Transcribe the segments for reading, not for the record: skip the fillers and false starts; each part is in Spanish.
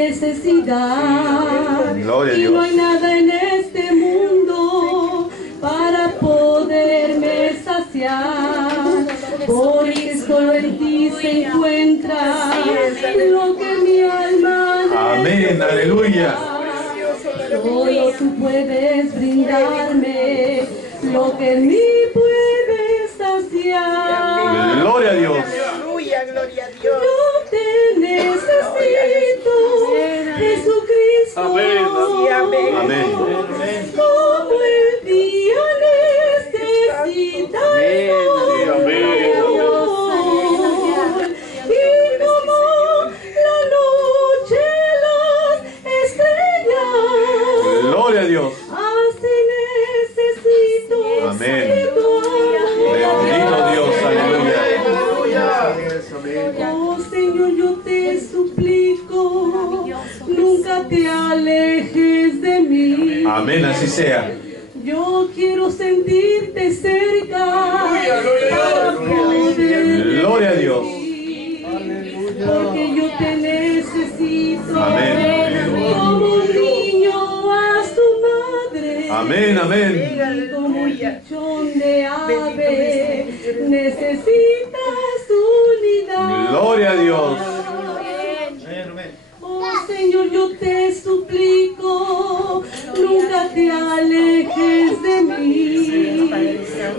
necesidad. Gloria a Y Dios. no hay nada en este mundo para poderme saciar, porque solo en ti se encuentra lo que mi alma necesita. Amén, aleluya. Solo tú puedes brindarme lo que en mí puedes saciar. Gloria a Dios. Aleluya, gloria a Dios. Yo te necesito, Jesucristo. Amén. Amén. Como el día necesita el sol. Y como la noche las estrellas. Gloria a Dios. Así necesito Amén. de tu Bendito Dios, aleluya. Oh Señor, yo te suplico, nunca te alejes de mí. Amén, así sea. Yo quiero sentirte cerca para poder Gloria a Dios. porque yo te necesito. Amén. Como un niño a su madre. Amén, amén. Y como un pichón de ave necesita su unidad. Gloria a Dios. Oh Señor, yo te suplico, nunca te alejes de mí.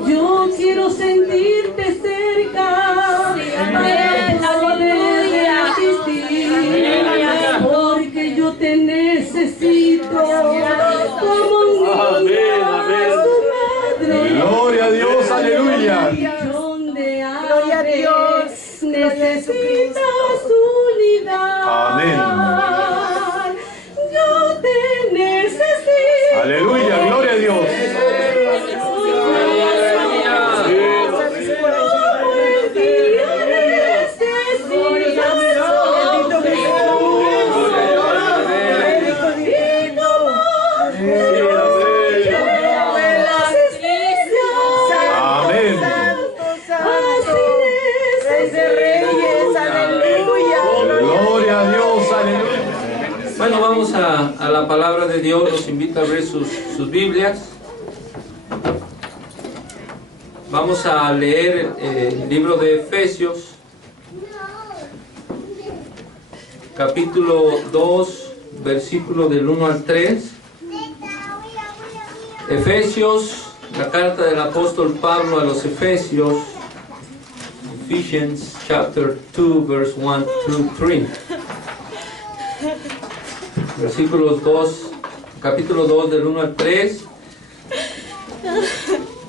Yo quiero sentirte cerca para poder resistir, porque yo te necesito como un niño a su madre. Gloria a Dios, aleluya. Pichón de Gloria a ave Dios. necesita su unidad. Amén. Yo te necesito. Aleluya, gloria a Dios. Como el día necesita el sol. Y como las estrellas. Amén. Rey de Reyes, aleluya. Gloria a Dios, aleluya. Bueno, vamos a la palabra de Dios. Los invito a abrir sus Biblias. Vamos a leer el libro de Efesios, capítulo 2, versículo del 1 al 3. Efesios, la carta del apóstol Pablo a los Efesios, Ephesians chapter 2, verse 1 through 3. Versículos 2, capítulo 2 del 1 al 3.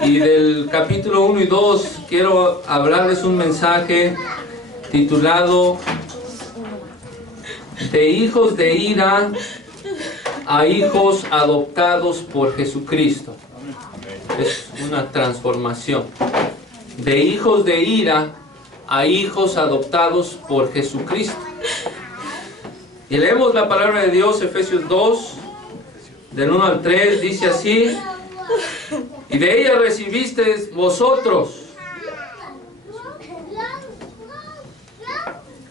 Y del capítulo 1 y 2 quiero hablarles un mensaje titulado De hijos de ira a hijos adoptados por Jesucristo. Es una transformación. De hijos de ira a hijos adoptados por Jesucristo. Y leemos la palabra de Dios, Efesios 2, del 1 al 3, dice así: y de ella recibisteis vosotros,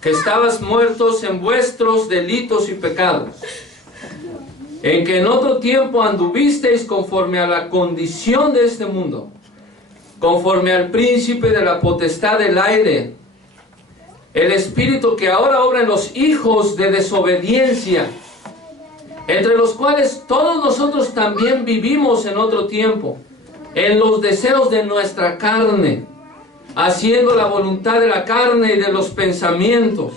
que estabas muertos en vuestros delitos y pecados, en que en otro tiempo anduvisteis conforme a la condición de este mundo, conforme al príncipe de la potestad del aire, el espíritu que ahora obra en los hijos de desobediencia, entre los cuales todos nosotros también vivimos en otro tiempo, en los deseos de nuestra carne, haciendo la voluntad de la carne y de los pensamientos,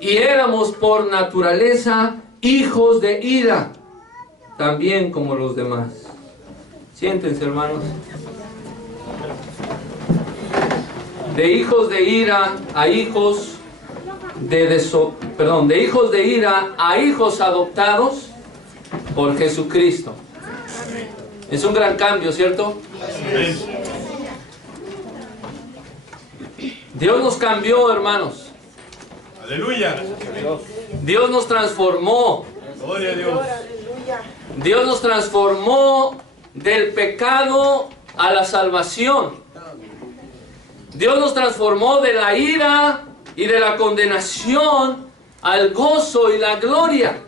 y éramos por naturaleza hijos de ira, también como los demás. Siéntense, hermanos. De hijos de ira a hijos de hijos de ira a hijos adoptados por Jesucristo. Es un gran cambio, ¿cierto? Dios nos cambió, hermanos. Aleluya. Dios nos transformó. Gloria a Dios. Dios nos transformó del pecado a la salvación. Dios nos transformó de la ira y de la condenación al gozo y la gloria.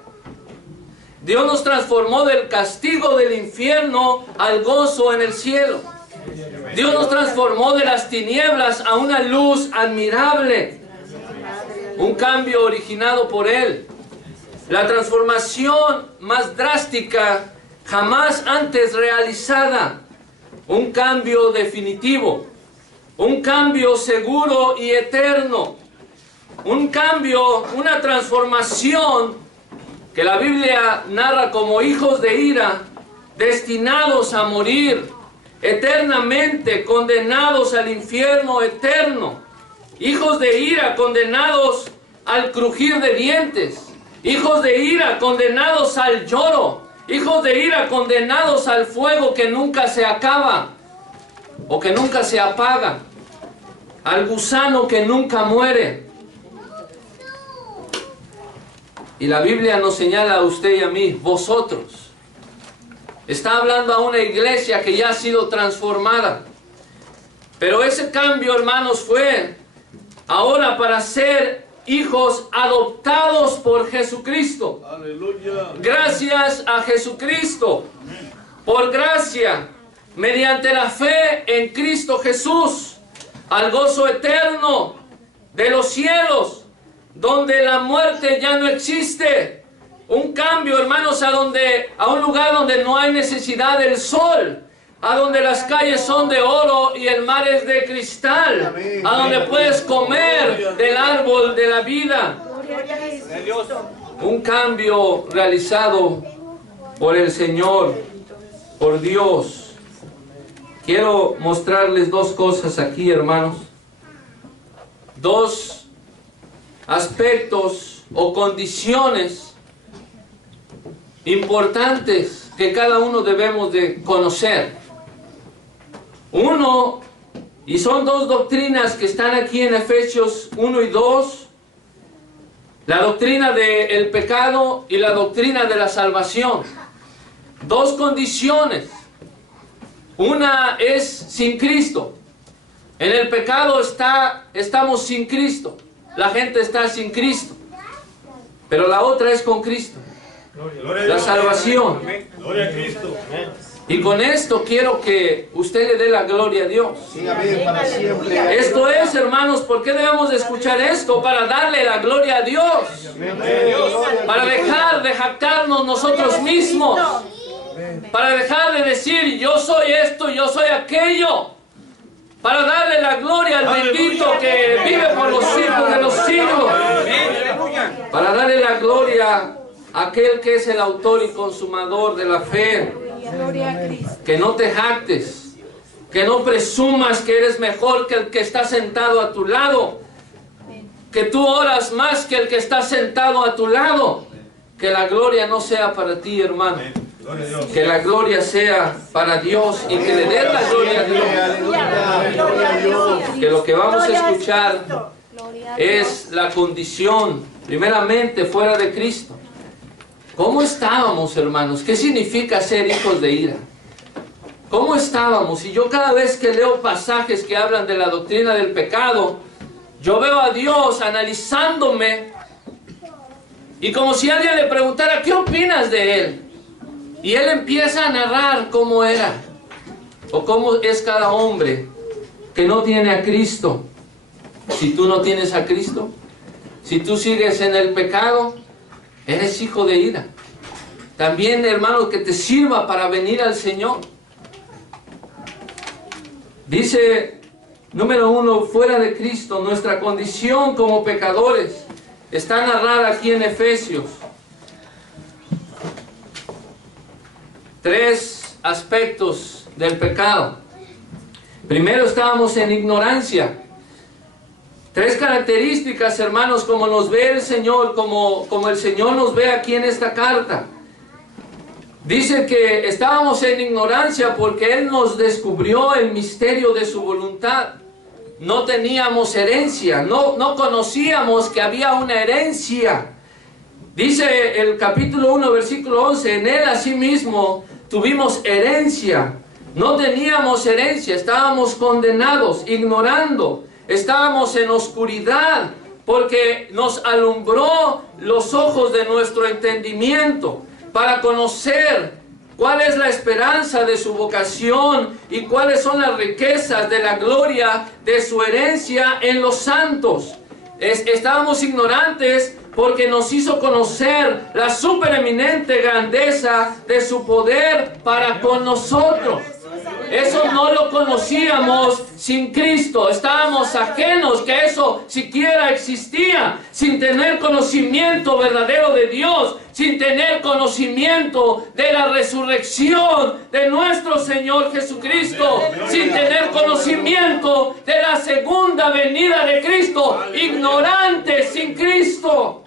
Dios nos transformó del castigo del infierno al gozo en el cielo. Dios nos transformó de las tinieblas a una luz admirable. Un cambio originado por Él. La transformación más drástica jamás antes realizada. Un cambio definitivo. Un cambio seguro y eterno. Un cambio, una transformación que la Biblia narra como hijos de ira, destinados a morir eternamente, condenados al infierno eterno. Hijos de ira, condenados al crujir de dientes. Hijos de ira, condenados al lloro. Hijos de ira, condenados al fuego que nunca se acaba o que nunca se apaga. Al gusano que nunca muere. Y la Biblia nos señala a usted y a mí, vosotros. Está hablando a una iglesia que ya ha sido transformada. Pero ese cambio, hermanos, fue ahora para ser hijos adoptados por Jesucristo. Aleluya. Gracias a Jesucristo. Por gracia, mediante la fe en Cristo Jesús, al gozo eterno de los cielos, donde la muerte ya no existe. Un cambio, hermanos, a un lugar donde no hay necesidad del sol, a donde las calles son de oro y el mar es de cristal, a donde puedes comer del árbol de la vida. Un cambio realizado por el Señor, por Dios. Quiero mostrarles dos cosas aquí, hermanos. Dos aspectos o condiciones importantes que cada uno debemos de conocer. Uno, y son dos doctrinas que están aquí en Efesios 1 y 2, la doctrina del pecado y la doctrina de la salvación. Dos condiciones. Una es sin Cristo. En el pecado estamos sin Cristo. La gente está sin Cristo. Pero la otra es con Cristo. La salvación. Gloria a Cristo. Y con esto quiero que usted le dé la gloria a Dios. Esto es, hermanos, ¿por qué debemos de escuchar esto? Para darle la gloria a Dios. Para dejar de jactarnos nosotros mismos. Para dejar de decir, yo soy esto, yo soy aquello. Para darle la gloria al bendito que vive por los siglos de los siglos. Para darle la gloria a aquel que es el autor y consumador de la fe. Que no te jactes, que no presumas que eres mejor que el que está sentado a tu lado, que tú oras más que el que está sentado a tu lado. Que la gloria no sea para ti, hermano, que la gloria sea para Dios y que le des la gloria a Dios. Que lo que vamos a escuchar es la condición, primeramente, fuera de Cristo. ¿Cómo estábamos, hermanos? ¿Qué significa ser hijos de ira? ¿Cómo estábamos? Y yo cada vez que leo pasajes que hablan de la doctrina del pecado, yo veo a Dios analizándome y como si alguien le preguntara, ¿qué opinas de Él? Y Él empieza a narrar cómo era o cómo es cada hombre que no tiene a Cristo. Si tú no tienes a Cristo, si tú sigues en el pecado, eres hijo de ira. También, hermano, que te sirva para venir al Señor. Dice, número 1, fuera de Cristo, nuestra condición como pecadores está narrada aquí en Efesios. 3 aspectos del pecado. Primero, estábamos en ignorancia. 3 características, hermanos, como nos ve el Señor, como el Señor nos ve aquí en esta carta. Dice que estábamos en ignorancia porque Él nos descubrió el misterio de su voluntad. No teníamos herencia, no conocíamos que había una herencia. Dice el capítulo 1, versículo 11, en Él asimismo tuvimos herencia. No teníamos herencia, estábamos condenados, ignorando. Estábamos en oscuridad porque nos alumbró los ojos de nuestro entendimiento para conocer cuál es la esperanza de su vocación y cuáles son las riquezas de la gloria de su herencia en los santos. Estábamos ignorantes porque nos hizo conocer la supereminente grandeza de su poder para con nosotros. Eso no lo conocíamos sin Cristo. Estábamos ajenos que eso siquiera existía, sin tener conocimiento verdadero de Dios, sin tener conocimiento de la resurrección de nuestro Señor Jesucristo, sin tener conocimiento de la segunda venida de Cristo, ignorantes sin Cristo.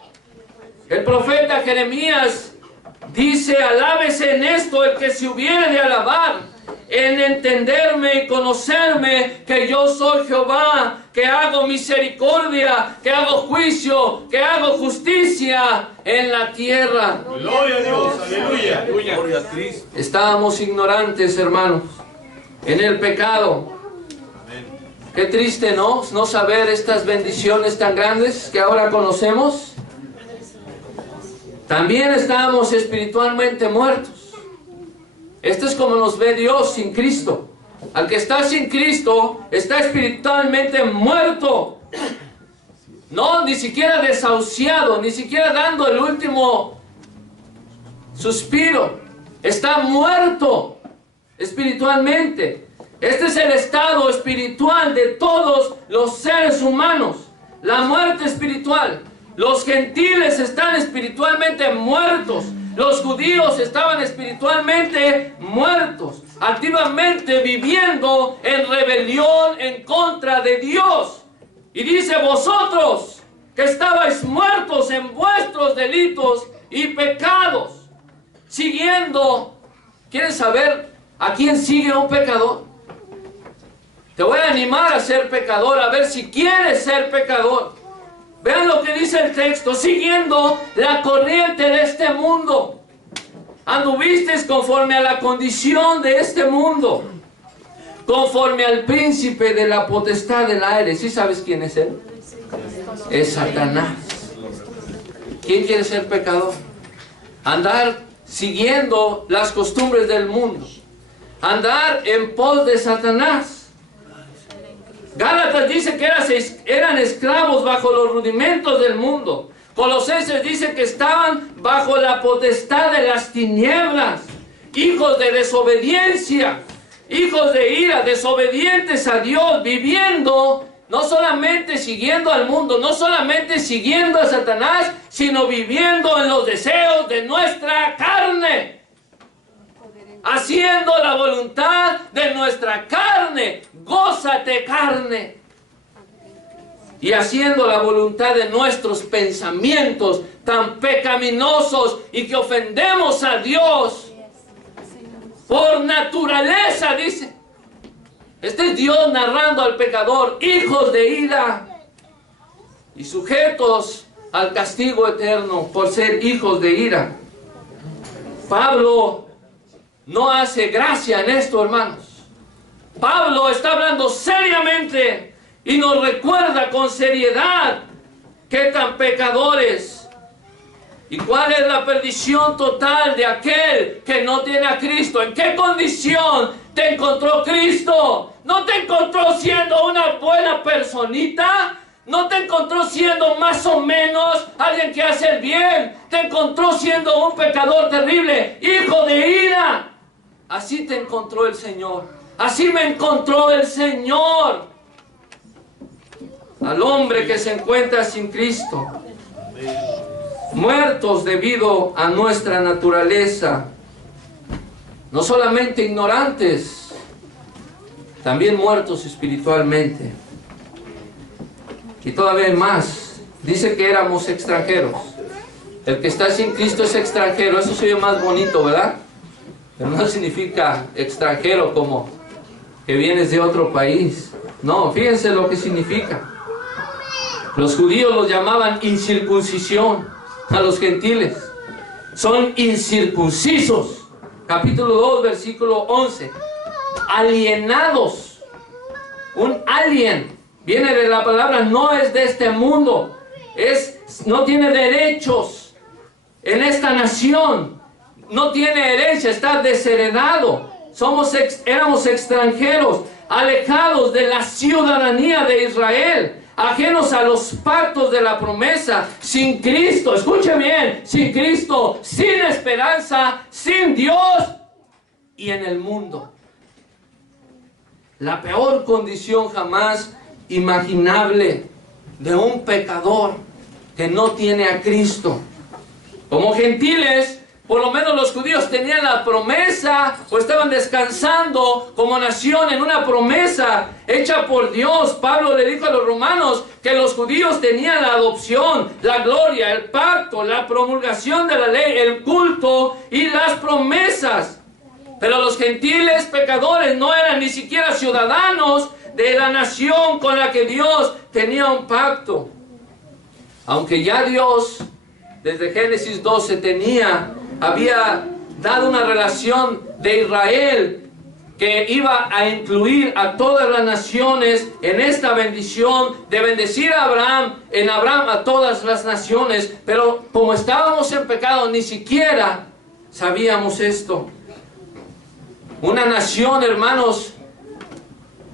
El profeta Jeremías dice: alábese en esto el que se hubiere de alabar, en entenderme y conocerme que yo soy Jehová, que hago misericordia, que hago juicio, que hago justicia en la tierra. Gloria a Dios, aleluya. Gloria a Cristo. Estábamos ignorantes, hermanos, en el pecado. Qué triste, ¿no? No saber estas bendiciones tan grandes que ahora conocemos. También estábamos espiritualmente muertos. Esto es como nos ve Dios sin Cristo. Al que está sin Cristo, está espiritualmente muerto. No, ni siquiera desahuciado, ni siquiera dando el último suspiro. Está muerto espiritualmente. Este es el estado espiritual de todos los seres humanos. La muerte espiritual. Los gentiles están espiritualmente muertos. Los judíos estaban espiritualmente muertos, activamente viviendo en rebelión en contra de Dios. Y dice: vosotros que estabais muertos en vuestros delitos y pecados, siguiendo. ¿Quieres saber a quién sigue un pecador? Te voy a animar a ser pecador, a ver si quieres ser pecador. Vean lo que dice el texto: siguiendo la corriente de este mundo. Anduvisteis conforme a la condición de este mundo, conforme al príncipe de la potestad del aire. ¿Sí sabes quién es él? Es Satanás. ¿Quién quiere ser pecador? Andar siguiendo las costumbres del mundo, andar en pos de Satanás. Gálatas dice que eran esclavos bajo los rudimentos del mundo. Colosenses dice que estaban bajo la potestad de las tinieblas, hijos de desobediencia, hijos de ira, desobedientes a Dios, viviendo, no solamente siguiendo al mundo, no solamente siguiendo a Satanás, sino viviendo en los deseos de nuestra carne, haciendo la voluntad de nuestra carne. Gózate, carne. Y haciendo la voluntad de nuestros pensamientos tan pecaminosos y que ofendemos a Dios por naturaleza, dice. Este es Dios narrando al pecador: hijos de ira y sujetos al castigo eterno por ser hijos de ira. Pablo no hace gracia en esto, hermanos. Pablo está hablando seriamente y nos recuerda con seriedad qué tan pecadores y cuál es la perdición total de aquel que no tiene a Cristo. ¿En qué condición te encontró Cristo? ¿No te encontró siendo una buena personita? ¿No te encontró siendo más o menos alguien que hace el bien? Te encontró siendo un pecador terrible, hijo de ira. Así te encontró el Señor. Así me encontró el Señor. Al hombre que se encuentra sin Cristo. Muertos debido a nuestra naturaleza. No solamente ignorantes, también muertos espiritualmente. Y todavía hay más. Dice que éramos extranjeros. El que está sin Cristo es extranjero. Eso se oye más bonito, ¿verdad? Pero no significa extranjero como que vienes de otro país. No, fíjense lo que significa. Los judíos los llamaban incircuncisión a los gentiles. Son incircuncisos. Capítulo 2, versículo 11. Alienados. Un alien viene de la palabra: no es de este mundo. no tiene derechos en esta nación, no tiene herencia, está desheredado. Éramos extranjeros, alejados de la ciudadanía de Israel, ajenos a los pactos de la promesa, sin Cristo, escuche bien, sin Cristo, sin esperanza, sin Dios y en el mundo. La peor condición jamás imaginable de un pecador que no tiene a Cristo. Como gentiles, por lo menos los judíos tenían la promesa o estaban descansando como nación en una promesa hecha por Dios. Pablo le dijo a los romanos que los judíos tenían la adopción, la gloria, el pacto, la promulgación de la ley, el culto y las promesas. Pero los gentiles pecadores no eran ni siquiera ciudadanos de la nación con la que Dios tenía un pacto. Aunque ya Dios, desde Génesis 12, había dado una relación de Israel que iba a incluir a todas las naciones en esta bendición de bendecir a Abraham, a todas las naciones. Pero como estábamos en pecado, ni siquiera sabíamos esto. Una nación, hermanos,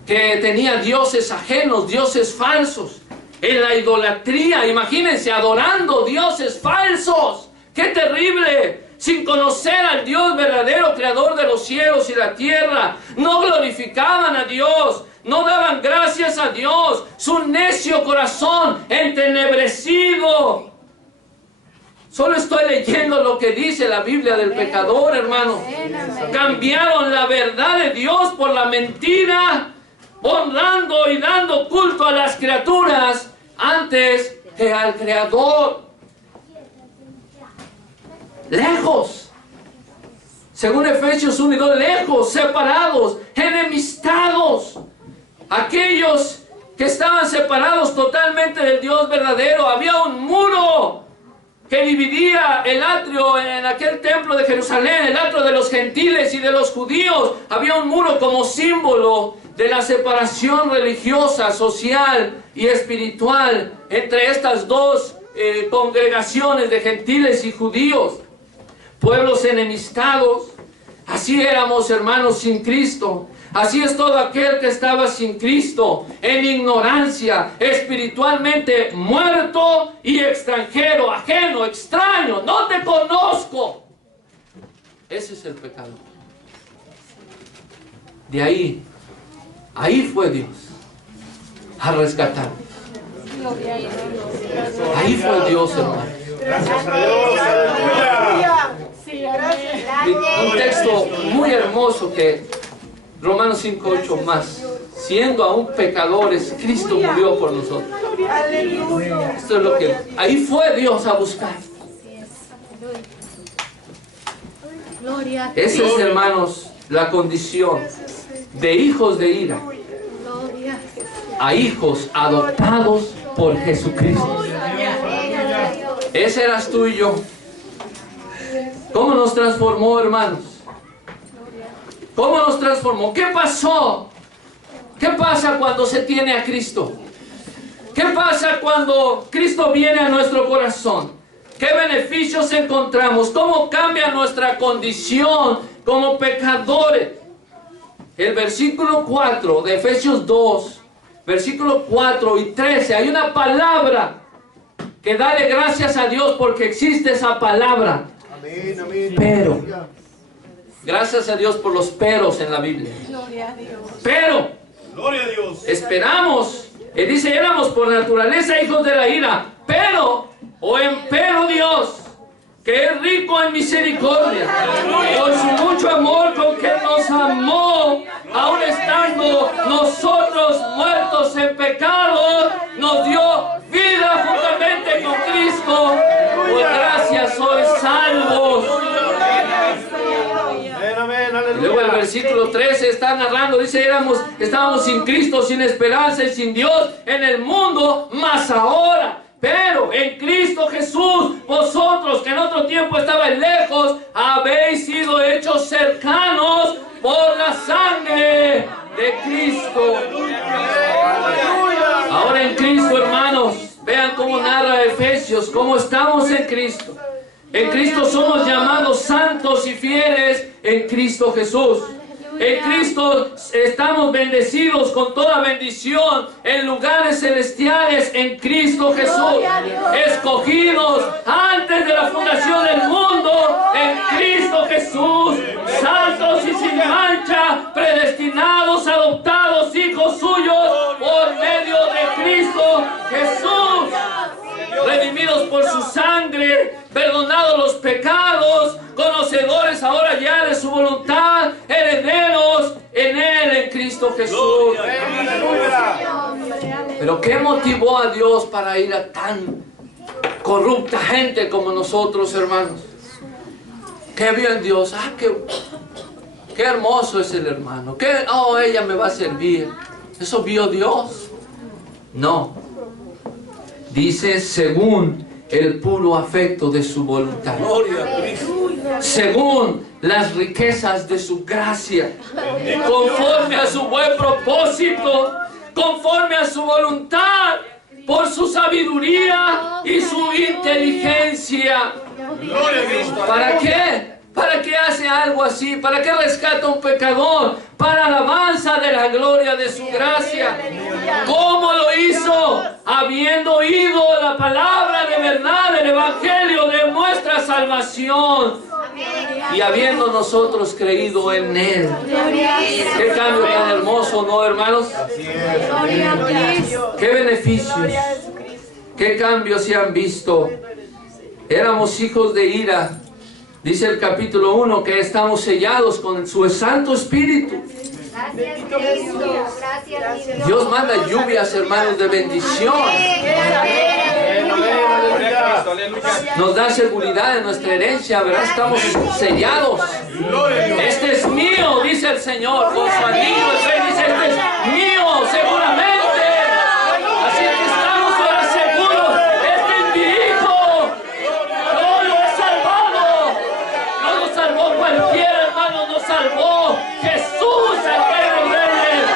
que tenía dioses ajenos, dioses falsos, en la idolatría. Imagínense, adorando dioses falsos. ¡Qué terrible! Sin conocer al Dios verdadero, creador de los cielos y la tierra. No glorificaban a Dios, no daban gracias a Dios. Su necio corazón entenebrecido. Solo estoy leyendo lo que dice la Biblia del pecador, hermano. Cambiaron la verdad de Dios por la mentira, honrando y dando culto a las criaturas antes que al Creador. Lejos. Según Efesios 1 y 2, lejos, separados, enemistados. Aquellos que estaban separados totalmente del Dios verdadero. Había un muro que dividía el atrio en aquel templo de Jerusalén, el atrio de los gentiles y de los judíos. Había un muro como símbolo de la separación religiosa, social y espiritual entre estas dos congregaciones de gentiles y judíos. Pueblos enemistados. Así éramos, hermanos, sin Cristo. Así es todo aquel que estaba sin Cristo, en ignorancia, espiritualmente muerto y extranjero, ajeno, extraño. No te conozco. Ese es el pecado. De ahí fue Dios a rescatar. Ahí fue Dios, hermano. Gracias a Dios. Aleluya. Un texto muy hermoso que Romanos 5:8 más. Siendo aún pecadores, Cristo murió por nosotros. Esto es lo que ahí fue Dios a buscar. Esa es, hermanos, la condición de hijos de ira a hijos adoptados por Jesucristo. Ese eras tú y yo. ¿Cómo nos transformó, hermanos? ¿Cómo nos transformó? ¿Qué pasó? ¿Qué pasa cuando se tiene a Cristo? ¿Qué pasa cuando Cristo viene a nuestro corazón? ¿Qué beneficios encontramos? ¿Cómo cambia nuestra condición como pecadores? El versículo 4 de Efesios 2, versículo 4 y 13, hay una palabra que dale gracias a Dios porque existe esa palabra. Amén, amén. Pero, gracias a Dios por los peros en la Biblia. Gloria a Dios. Pero, Gloria a Dios. esperamos, él dice, éramos por naturaleza hijos de la ira, pero, o empero Dios, que es rico en misericordia, por su mucho amor con que nos amó, aun estando nosotros muertos en pecado, nos dio vida juntamente con Cristo. Por gracia sois salvos. Y luego el versículo 13 está narrando, dice, estábamos sin Cristo, sin esperanza y sin Dios en el mundo, mas ahora, pero en Cristo Jesús, vosotros que en otro tiempo estabais lejos, habéis sido hechos cercanos por la sangre de Cristo. Ahora en Cristo, hermanos, vean cómo narra Efesios, como estamos en Cristo. En Cristo somos llamados santos y fieles en Cristo Jesús. En Cristo estamos bendecidos con toda bendición en lugares celestiales en Cristo Jesús. Escogidos antes de la fundación del mundo en Cristo Jesús. Santos y sin mancha, predestinados, adoptados, hijos suyos por medio de Cristo Jesús. Redimidos por su sangre, perdonados los pecados, conocedores ahora ya de su voluntad, herederos en Él, en Cristo Jesús. Pero ¿qué motivó a Dios para ir a tan corrupta gente como nosotros, hermanos? ¿Qué vio en Dios? Ah, qué hermoso es el hermano. Ella me va a servir. ¿Eso vio Dios? No. Dice, según el puro afecto de su voluntad. Según las riquezas de su gracia. Conforme a su buen propósito. Conforme a su voluntad. Por su sabiduría y su inteligencia. ¿Para qué? ¿Para qué hace algo así? ¿Para qué rescata a un pecador? Para alabanza de la gloria de su gracia. ¿Cómo lo hizo? Habiendo oído la palabra de verdad del Evangelio de nuestra salvación. Y habiendo nosotros creído en Él. Qué cambio tan hermoso, ¿no, hermanos? Qué beneficios. Qué cambios se han visto. Éramos hijos de ira. Dice el capítulo 1 que estamos sellados con su Santo Espíritu. Dios manda lluvias, hermanos, de bendición. Nos da seguridad en nuestra herencia, ¿verdad? Estamos sellados. Este es mío, dice el Señor. Con su anillo el Rey dice, este es mío, seguramente. Así que estamos ahora seguros. Este es mi hijo. Yo lo he salvado. No nos salvó cualquiera, hermano, nos salvó Jesús, el Rey de Reyes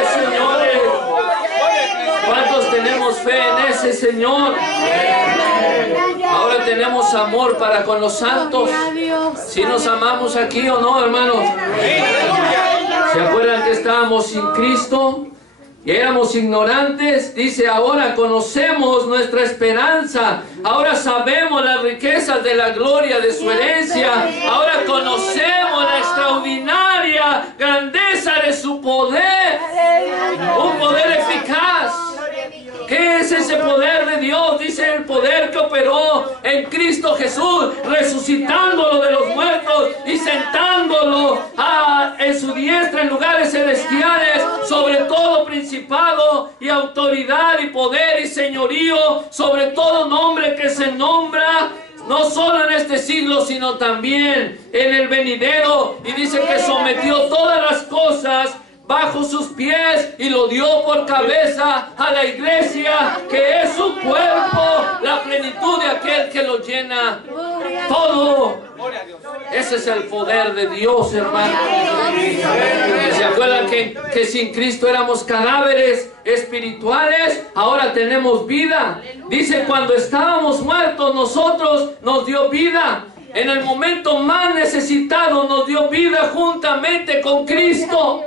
y Señores. ¿Cuántos tenemos fe en ese Señor? Ahora tenemos amor para con los santos. Si nos amamos aquí o no, hermanos. ¿Se acuerdan que estábamos sin Cristo? Y éramos ignorantes. Dice, ahora conocemos nuestra esperanza. Ahora sabemos las riquezas de la gloria de su herencia. Ahora conocemos la extraordinaria grandeza de su poder. Un poder eficaz. ¿Qué es ese poder de Dios? Dice el poder que operó en Cristo Jesús, resucitándolo de los muertos y sentándolo en su diestra en lugares celestiales, sobre todo principado y autoridad y poder y señorío, sobre todo nombre que se nombra, no solo en este siglo, sino también en el venidero. Y dice que sometió todas las cosas bajo sus pies y lo dio por cabeza a la iglesia, que es su cuerpo, la plenitud de aquel que lo llena todo. Ese es el poder de Dios, hermano. ¿Se acuerdan que sin Cristo éramos cadáveres espirituales? Ahora tenemos vida. Dice, cuando estábamos muertos, nosotros nos dio vida. En el momento más necesitado nos dio vida juntamente con Cristo.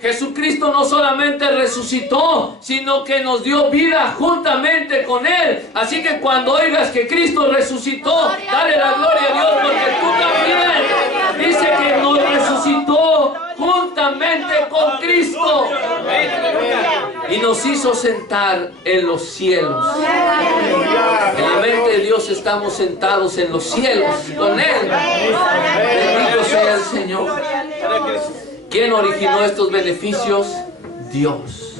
Jesucristo no solamente resucitó, sino que nos dio vida juntamente con Él. Así que cuando oigas que Cristo resucitó, dale la gloria a Dios, porque tú también. Dice que nos resucitó juntamente con Cristo. Y nos hizo sentar en los cielos. En la mente de Dios estamos sentados en los cielos con Él. Bendito sea el Señor. ¿Quién originó estos beneficios? Dios.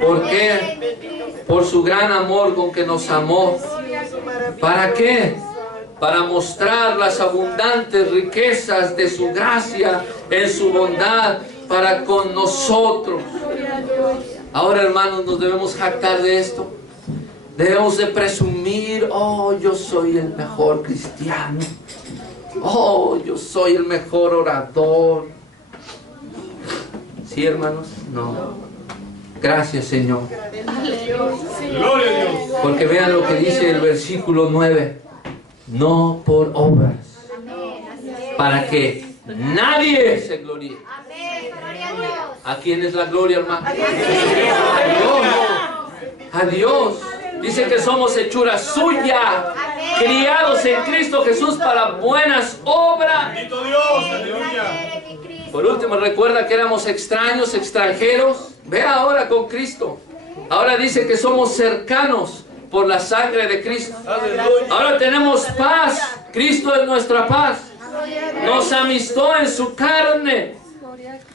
¿Por qué? Por su gran amor con que nos amó. ¿Para qué? Para mostrar las abundantes riquezas de su gracia en su bondad para con nosotros. Ahora, hermanos, nos debemos jactar de esto. Debemos de presumir, oh, yo soy el mejor cristiano. Oh, yo soy el mejor orador. ¿Sí, hermanos? No. Gracias, Señor. Gloria a Dios. Porque vean lo que dice el versículo 9. No por obras, para que nadie se gloríe. ¿A quién es la gloria, hermano? A Dios. A Dios. Dice que somos hechura suya, criados en Cristo Jesús para buenas obras. Bendito Dios. Aleluya. Por último, recuerda que éramos extraños, extranjeros. Ve ahora con Cristo. Ahora dice que somos cercanos por la sangre de Cristo. Ahora tenemos paz. Cristo es nuestra paz. Nos amistó en su carne.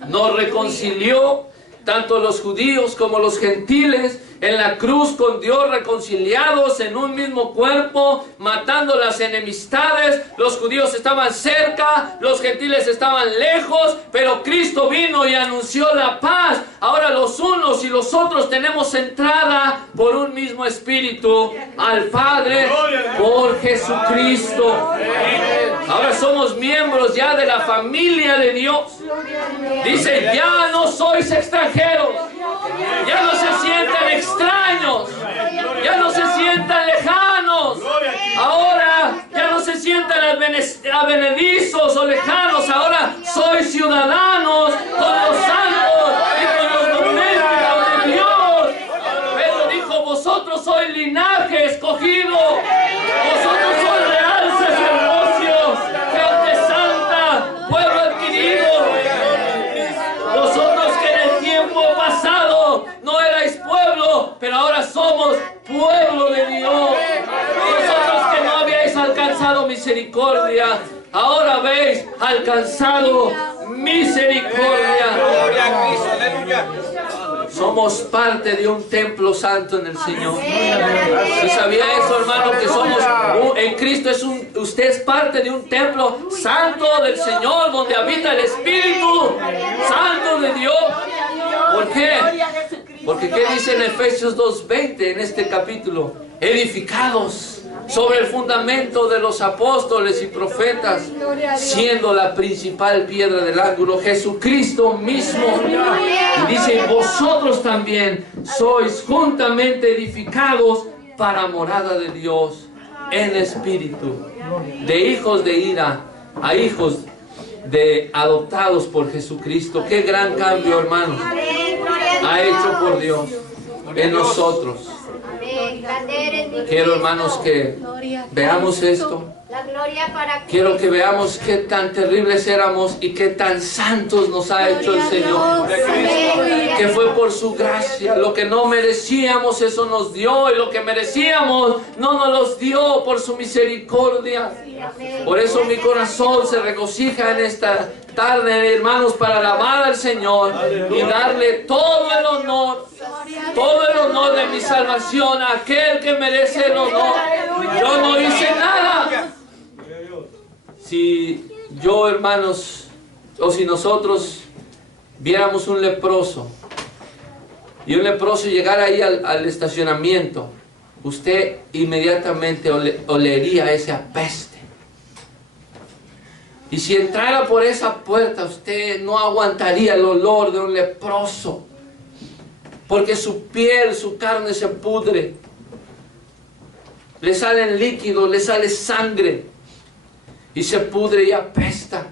Nos reconcilió, tanto los judíos como los gentiles, en la cruz con Dios, reconciliados en un mismo cuerpo, matando las enemistades. Los judíos estaban cerca, los gentiles estaban lejos, pero Cristo vino y anunció la paz. Ahora los unos y los otros tenemos entrada por un mismo espíritu al Padre por Jesucristo. Ahora somos miembros ya de la familia de Dios. Dice, ya no sois extranjeros, ya no se sientan extraños, ya no se sientan lejanos. Ahora ya no se sientan advenedizos o lejanos. Ahora sois ciudadanos con los santos y con los domésticos de Dios. Pedro dijo, vosotros sois linaje escogido, vosotros sois real sacerdocio, gente santa, pueblo adquirido. Vosotros que en el tiempo pasado no erais pueblo, pero ahora somos pueblo de Dios. Vosotros que no habíais alcanzado misericordia, ahora habéis alcanzado misericordia. Gloria a Cristo. Aleluya. Somos parte de un templo santo en el Señor. ¿Sí sabía eso, hermano? Que somos en Cristo usted es parte de un templo santo del Señor, donde habita el Espíritu Santo de Dios. ¿Por qué? Porque ¿qué dice en Efesios 2:20 en este capítulo? Edificados sobre el fundamento de los apóstoles y profetas, siendo la principal piedra del ángulo Jesucristo mismo. Y dice, vosotros también sois juntamente edificados para morada de Dios en espíritu, de hijos de ira a hijos de adoptados por Jesucristo. Qué gran cambio, hermanos, ha hecho por Dios en nosotros. Quiero, hermanos, que veamos esto. Quiero que veamos qué tan terribles éramos y qué tan santos nos ha hecho el Señor. Que fue por su gracia. Lo que no merecíamos, eso nos dio. Y lo que merecíamos, no nos los dio por su misericordia. Por eso mi corazón se regocija en esta tarde, hermanos, para alabar al Señor y darle todo el honor de mi salvación a aquel que merece el honor. Yo no hice nada. Si yo, hermanos, o si nosotros viéramos un leproso y un leproso llegara ahí al estacionamiento, usted inmediatamente olería ese apeste. Y si entrara por esa puerta, usted no aguantaría el olor de un leproso, porque su piel, su carne se pudre, le salen líquidos, le sale sangre, y se pudre y apesta.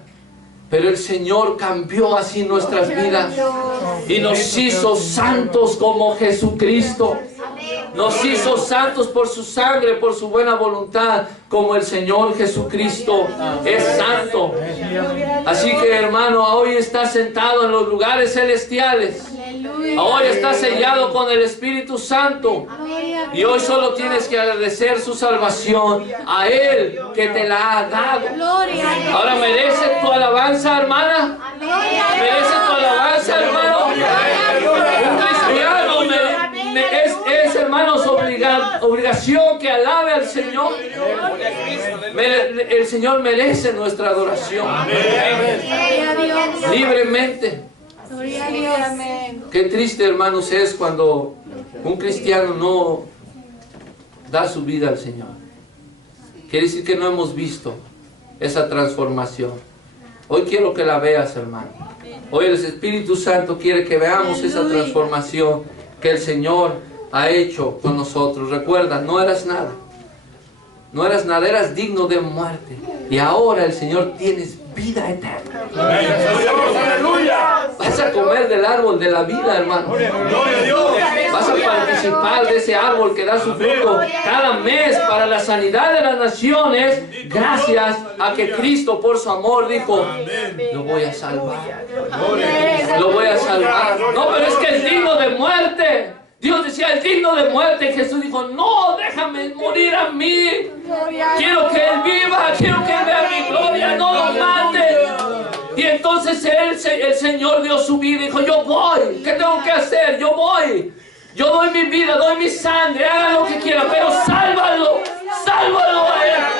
Pero el Señor cambió así nuestras vidas y nos hizo santos como Jesucristo. Nos hizo santos por su sangre, por su buena voluntad, como el Señor Jesucristo es santo. Así que, hermano, hoy está sentado en los lugares celestiales. Hoy está sellado con el Espíritu Santo. Y hoy solo tienes que agradecer su salvación a Él que te la ha dado. Ahora, ¿merece tu alabanza, hermana? ¿Merece tu alabanza, hermano? Un cristiano es, hermanos, obligación que alabe al Señor. El Señor merece nuestra adoración. Libremente. Qué triste, hermanos, es cuando un cristiano no da su vida al Señor. Quiere decir que no hemos visto esa transformación. Hoy quiero que la veas, hermano. Hoy el Espíritu Santo quiere que veamos esa transformación que el Señor ha hecho con nosotros. Recuerda, no eras nada. No eras nada, eras digno de muerte. Y ahora el Señor tienes vida eterna. Aleluya. Vas a comer del árbol de la vida, hermano. Gloria a Dios. Vas a participar de ese árbol que da su fruto cada mes para la sanidad de las naciones, gracias a que Cristo por su amor dijo, lo voy a salvar. Lo voy a salvar. No, pero es que es digno de muerte. Dios decía, es digno de muerte. Y Jesús dijo, no, déjame morir a mí. Quiero que Él viva, quiero que Él vea mi gloria, no lo mate. Y entonces el Señor dio su vida y dijo, yo voy. ¿Qué tengo que hacer? Yo voy. Yo doy mi vida, doy mi sangre, hagan lo que quieran, pero sálvalo. Sálvalo a Él.